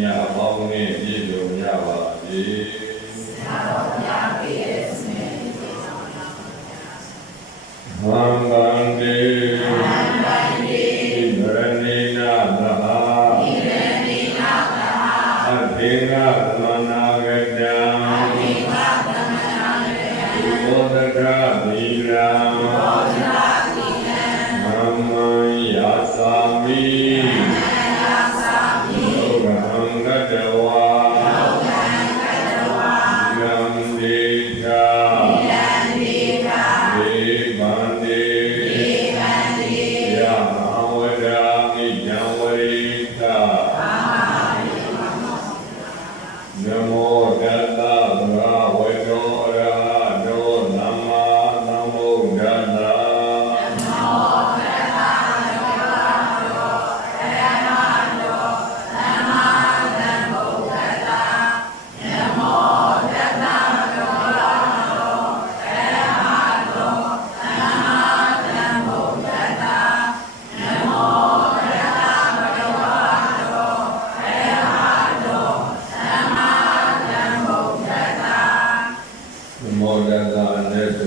မြတ်ပေါင်းနှင့်ပြည့်စုံကြပါစေ။သာဝတ္တပြည့်စုံကြပါစေ။ဘာဝန္တေဘာဝန္တေဗရဏိနာသဟာဗရဏိနာသဟာအဘေနသမနာဂတံအဘေနသမနာဂတံဘောဓကမိရာဘောဓကမိရာဓမ္မံယာသာမိ போன்றதான் நேற்று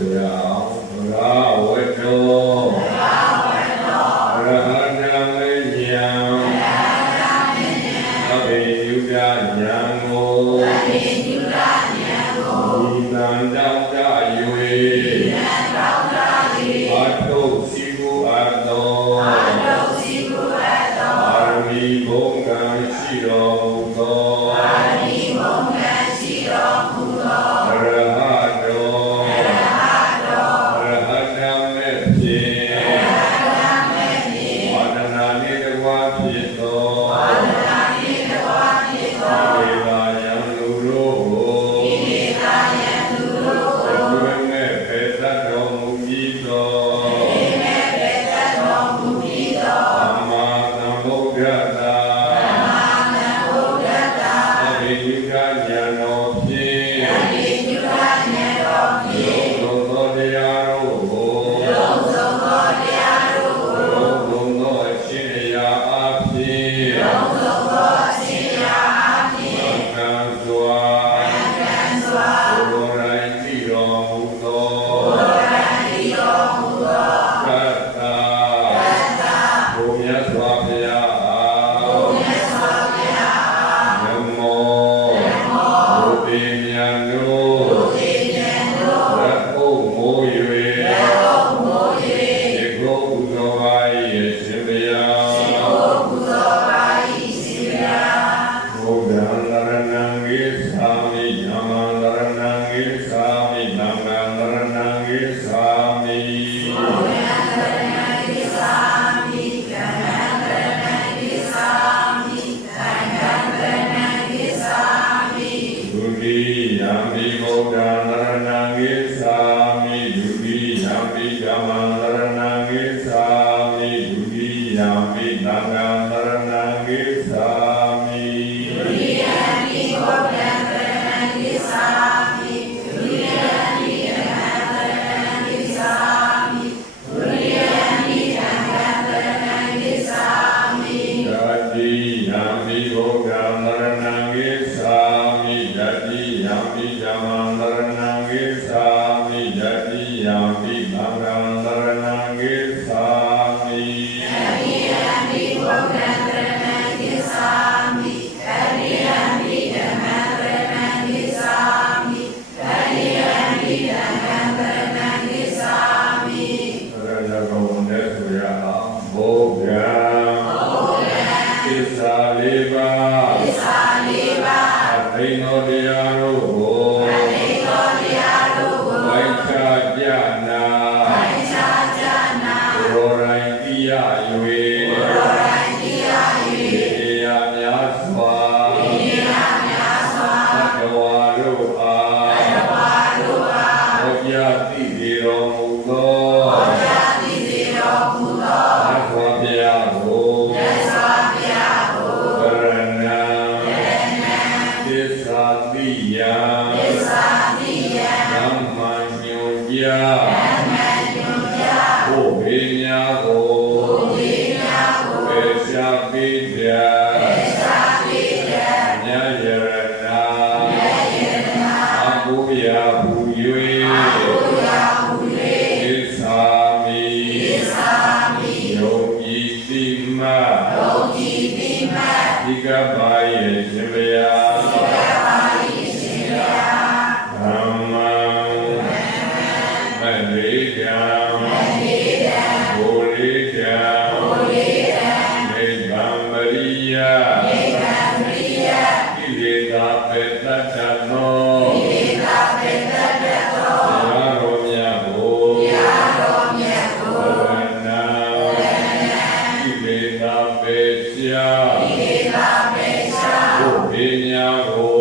များကို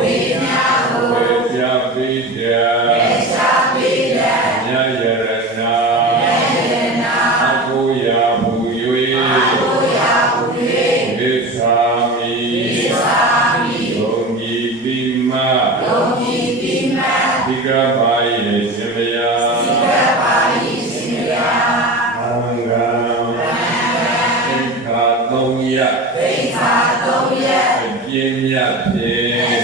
ဝေများကိုဝေချပိတ္တဝေချပိတ္တညယရဏညယရဏအကုယာဘူ၍အကုယာဘူ၍ဒေသာမိဒေသာမိဘုံဒီပိမဘုံဒီပိမဒီကပါယေရှင်မယဒီကပါယေရှင်မယမင်္ဂလာမင်္ဂလာသိက္ခာ၃ရပ်သိက္ခာ၃ရပ် င်းမြတ်ဖြင့်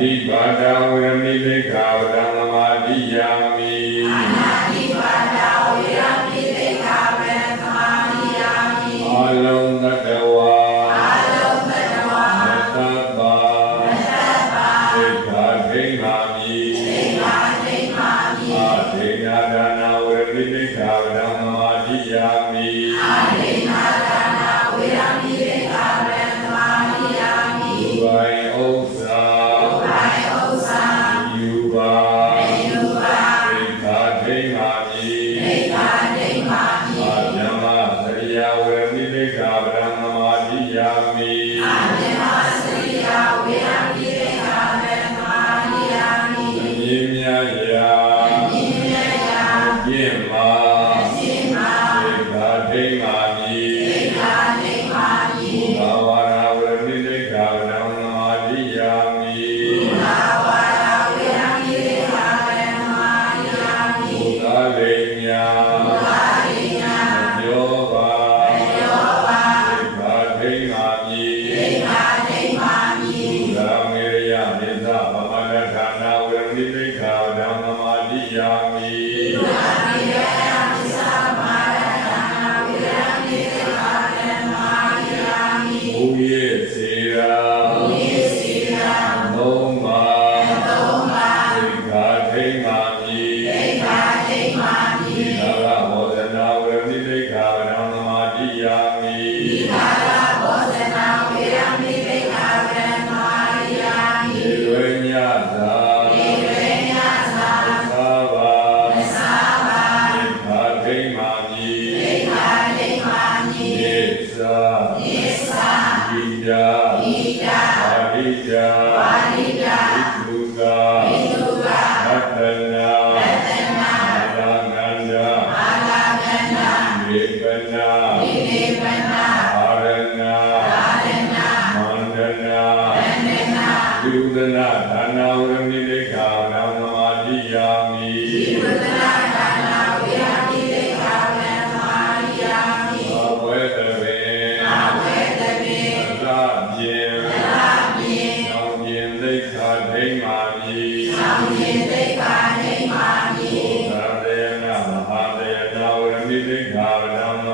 တိပါဒဝရမိသိက္ခာပဒံသမာဓိယာမိအာနာတိပါဒဝရမိသိက္ခာပဒံသမာဓိယာမိအလုံးသတ္တဝါအလုံးသတ္တဝါသတ္တပါသတ္တပါသိက္ခာသိက္ခာမိသိက္ခာသိက္ခာမိအာဒေယဒါနာဝရမိသိက္ခာပဒံသမာဓိယာမိအာ Amen. Now they have now everything, now and now